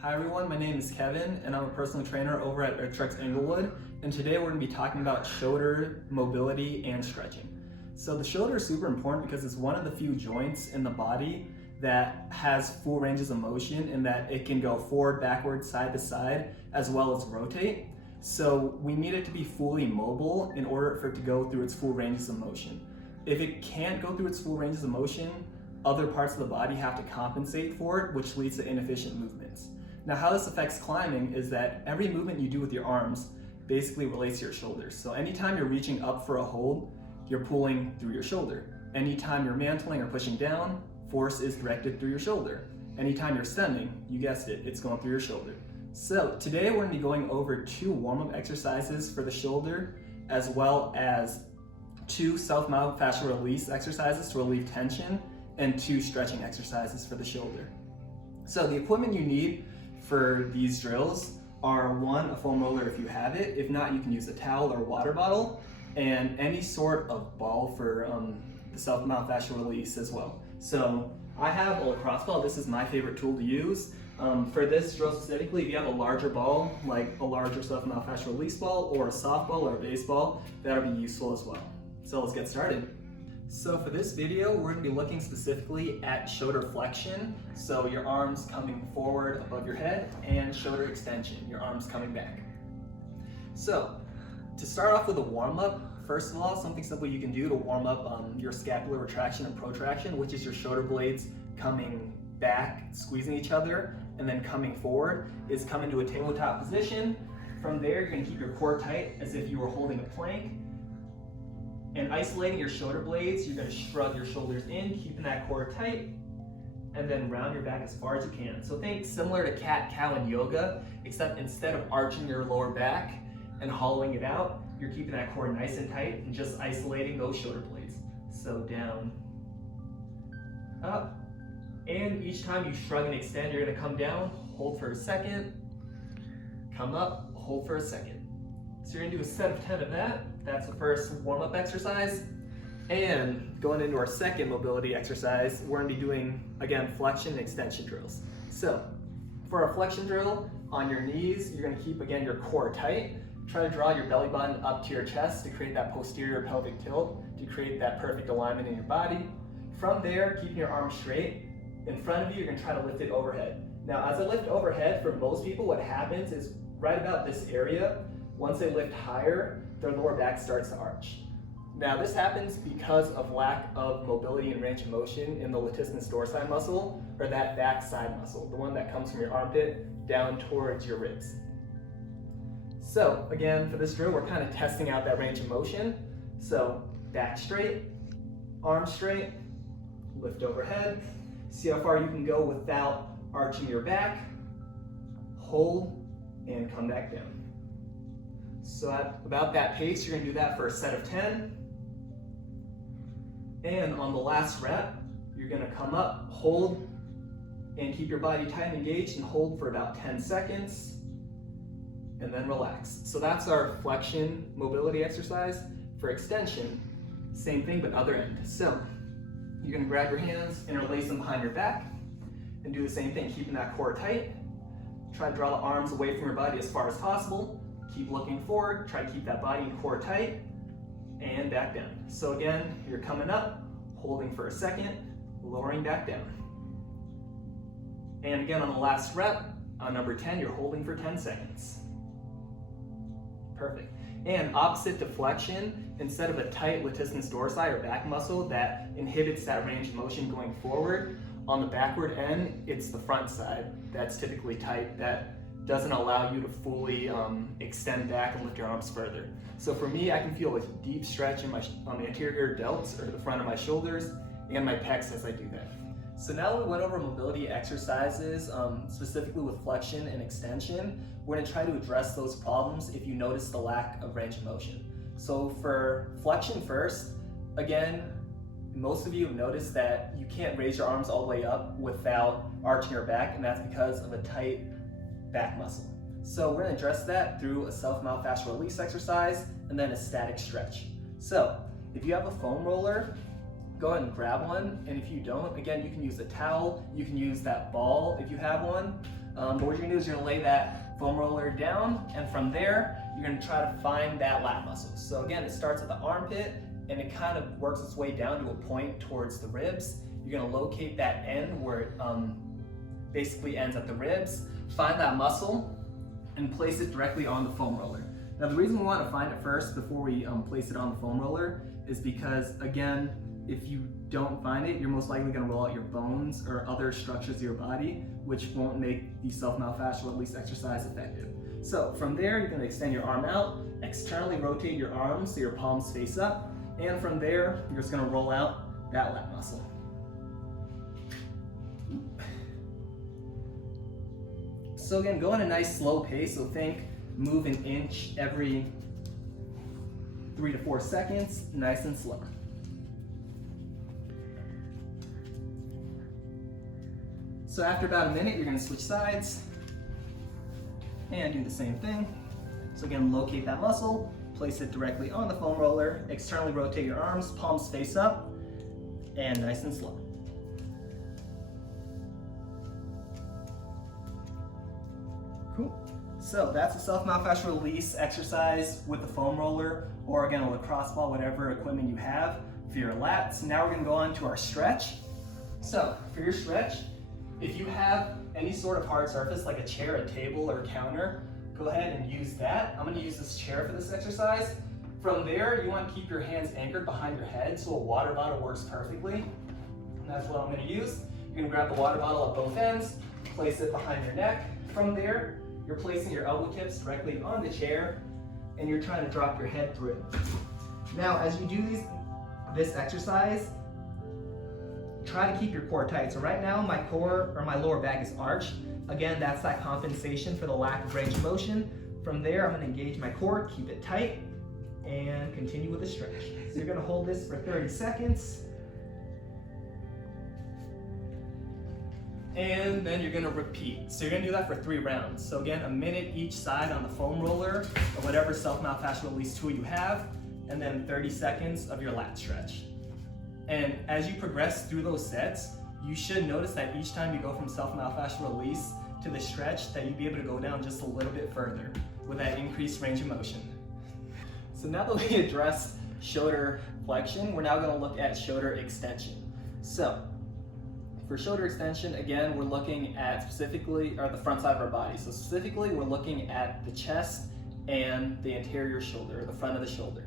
Hi everyone, my name is Kevin and I'm a personal trainer over at Retraction Englewood, and today we're going to be talking about shoulder mobility and stretching. So the shoulder is super important because it's one of the few joints in the body that has full ranges of motion in that it can go forward, backward, side to side, as well as rotate. So we need it to be fully mobile in order for it to go through its full ranges of motion. If it can't go through its full ranges of motion, other parts of the body have to compensate for it, which leads to inefficient movements. Now, how this affects climbing is that every movement you do with your arms basically relates to your shoulders. So anytime you're reaching up for a hold, you're pulling through your shoulder. Anytime you're mantling or pushing down, force is directed through your shoulder. Anytime you're stemming, you guessed it, it's going through your shoulder. So today we're going to be going over 2 warm-up exercises for the shoulder, as well as 2 self-myofascial release exercises to relieve tension, and 2 stretching exercises for the shoulder. So the equipment you need for these drills are 1, a foam roller if you have it. If not, you can use a towel or water bottle, and any sort of ball for the self-myofascial release as well. So I have a lacrosse ball. This is my favorite tool to use. For this drill specifically, if you have a larger ball, like a larger self-myofascial release ball or a softball or a baseball, that'll be useful as well. So let's get started. So for this video, we're going to be looking specifically at shoulder flexion. So your arms coming forward above your head, and shoulder extension, your arms coming back. So to start off with a warm-up, first of all, something simple you can do to warm up your scapular retraction and protraction, which is your shoulder blades coming back, squeezing each other, and then coming forward, is come into a tabletop position. From there, you're going to keep your core tight as if you were holding a plank. And isolating your shoulder blades, you're going to shrug your shoulders in, keeping that core tight, and then round your back as far as you can. So think similar to cat-cow in yoga, except instead of arching your lower back and hollowing it out, you're keeping that core nice and tight and just isolating those shoulder blades. So down, up, and each time you shrug and extend, you're going to come down, hold for a second, come up, hold for a second. So you're going to do a set of 10 of that. That's the first warm-up exercise. And going into our second mobility exercise, we're going to be doing, again, flexion and extension drills. So for our flexion drill, on your knees, you're going to keep, again, your core tight. Try to draw your belly button up to your chest to create that posterior pelvic tilt, to create that perfect alignment in your body. From there, keeping your arms straight. In front of you, you're going to try to lift it overhead. Now, as I lift overhead, for most people, what happens is right about this area, once they lift higher, their lower back starts to arch. Now, this happens because of lack of mobility and range of motion in the Lattisimus Dorsi muscle, or that back side muscle, the one that comes from your armpit down towards your ribs. So again, for this drill, we're kind of testing out that range of motion. So back straight, arms straight, lift overhead. See how far you can go without arching your back. Hold and come back down. So at about that pace, you're going to do that for a set of 10. And on the last rep, you're going to come up, hold, and keep your body tight and engaged, and hold for about 10 seconds, and then relax. So that's our flexion mobility exercise. For extension, same thing, but other end. So you're going to grab your hands, interlace them behind your back, and do the same thing, keeping that core tight. Try to draw the arms away from your body as far as possible. Keep looking forward, try to keep that body and core tight, and back down. So again, you're coming up, holding for a second, lowering back down. And again, on the last rep, on number 10, you're holding for 10 seconds. Perfect. And opposite to flexion, instead of a tight Lattisimus dorsi or back muscle that inhibits that range of motion going forward, on the backward end, it's the front side that's typically tight, that doesn't allow you to fully extend back and lift your arms further. So for me, I can feel a deep stretch in my anterior delts, or the front of my shoulders, and my pecs as I do that. So now that we went over mobility exercises, specifically with flexion and extension, we're going to try to address those problems if you notice the lack of range of motion. So for flexion first, again, most of you have noticed that you can't raise your arms all the way up without arching your back, and that's because of a tight back muscle. So we're going to address that through a self-myofascial release exercise and then a static stretch. So if you have a foam roller, go ahead and grab one, and if you don't, again, you can use a towel, you can use that ball if you have one. But what you're gonna do is you're gonna lay that foam roller down, and from there, you're gonna try to find that lat muscle. So again, it starts at the armpit, and it kind of works its way down to a point towards the ribs. You're gonna locate that end where it basically ends at the ribs, find that muscle, and place it directly on the foam roller. Now the reason we want to find it first before we place it on the foam roller is because, again, if you don't find it, you're most likely going to roll out your bones or other structures of your body, which won't make the self-myofascial release exercise effective. So from there, you're going to extend your arm out, externally rotate your arms so your palms face up, and from there, you're just going to roll out that lat muscle. So again, go in a nice slow pace, so think move an inch every 3 to 4 seconds, nice and slow. So after about a minute, you're gonna switch sides and do the same thing. So again, locate that muscle, place it directly on the foam roller, externally rotate your arms, palms face up, and nice and slow. Cool. So that's a self-myofascial release exercise with the foam roller, or again, a lacrosse ball, whatever equipment you have for your lats. Now we're gonna go on to our stretch. So for your stretch, if you have any sort of hard surface like a chair, a table, or a counter, go ahead and use that. I'm gonna use this chair for this exercise. From there, you wanna keep your hands anchored behind your head so a water bottle works perfectly. And that's what I'm gonna use. You're gonna grab the water bottle at both ends, place it behind your neck. From there, you're placing your elbow tips directly on the chair, and you're trying to drop your head through it. Now, as you do this exercise, try to keep your core tight. So right now, my core or my lower back is arched. Again, that's that compensation for the lack of range of motion. From there, I'm gonna engage my core, keep it tight, and continue with the stretch. So you're gonna hold this for 30 seconds. And then you're gonna repeat. So you're gonna do that for 3 rounds. So again, a minute each side on the foam roller or whatever self-myofascial release tool you have, and then 30 seconds of your lat stretch. And as you progress through those sets, you should notice that each time you go from self-myofascial release to the stretch, that you'll be able to go down just a little bit further with that increased range of motion. So now that we addressed shoulder flexion, we're now gonna look at shoulder extension. So for shoulder extension, again, we're looking at specifically, or the front side of our body. So specifically, we're looking at the chest and the anterior shoulder, the front of the shoulder.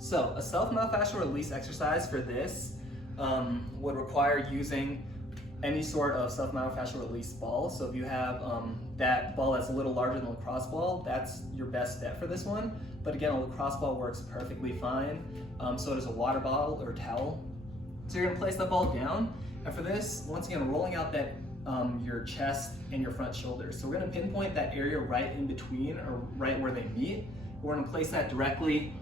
So a self-myofascial release exercise for this would require using any sort of self-myofascial release ball. So if you have that ball that's a little larger than a lacrosse ball, that's your best bet for this one. But again, a lacrosse ball works perfectly fine. So does a water bottle or towel. So you're gonna place that ball down. And for this, once again, rolling out that your chest and your front shoulders. So we're gonna pinpoint that area right in between, or right where they meet. We're gonna place that directly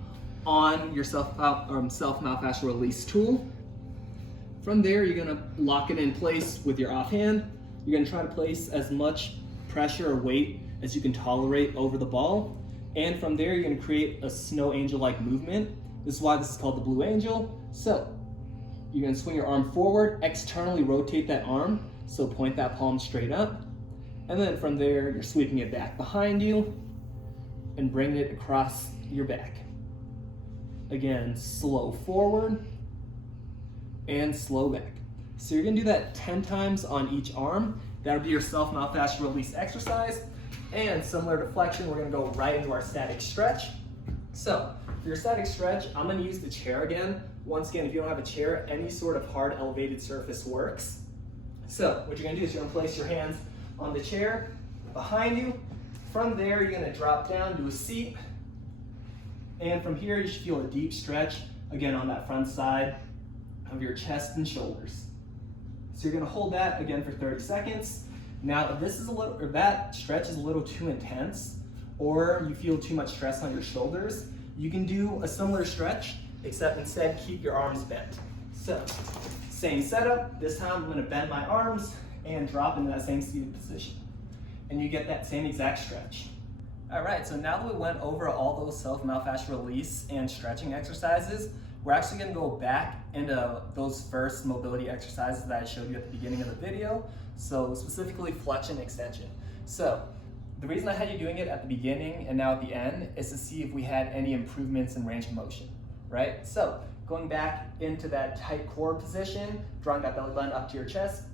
on your self-myofascial release tool. From there, you're gonna lock it in place with your offhand. You're gonna try to place as much pressure or weight as you can tolerate over the ball. And from there, you're gonna create a snow angel-like movement. This is why this is called the blue angel. So you're gonna swing your arm forward, externally rotate that arm, so point that palm straight up. And then from there, you're sweeping it back behind you and bringing it across your back. Again, slow forward and slow back. So you're gonna do that 10 times on each arm. That'll be your self-myofascial release exercise. And similar to flexion, we're gonna go right into our static stretch. So for your static stretch, I'm gonna use the chair again. Once again, if you don't have a chair, any sort of hard elevated surface works. So what you're gonna do is you're gonna place your hands on the chair behind you. From there, you're gonna drop down, do a seat. And from here, you should feel a deep stretch, again, on that front side of your chest and shoulders. So you're gonna hold that again for 30 seconds. Now, if this is that stretch is a little too intense, or you feel too much stress on your shoulders, you can do a similar stretch, except instead keep your arms bent. So, same setup. This time I'm gonna bend my arms and drop into that same seated position. And you get that same exact stretch. All right, so now that we went over all those self-myofascial release and stretching exercises, we're actually gonna go back into those first mobility exercises that I showed you at the beginning of the video. So specifically flexion extension. So the reason I had you doing it at the beginning and now at the end is to see if we had any improvements in range of motion, right? So going back into that tight core position, drawing that belly button up to your chest,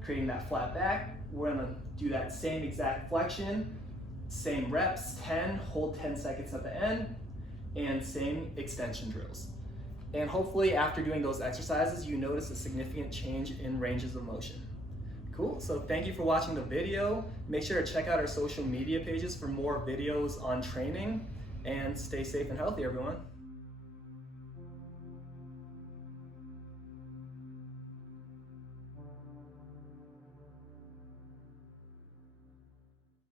creating that flat back. We're gonna do that same exact flexion, same reps, 10, hold 10 seconds at the end, and same extension drills. And hopefully after doing those exercises, you notice a significant change in ranges of motion. Cool, so thank you for watching the video. Make sure to check out our social media pages for more videos on training, and stay safe and healthy, everyone.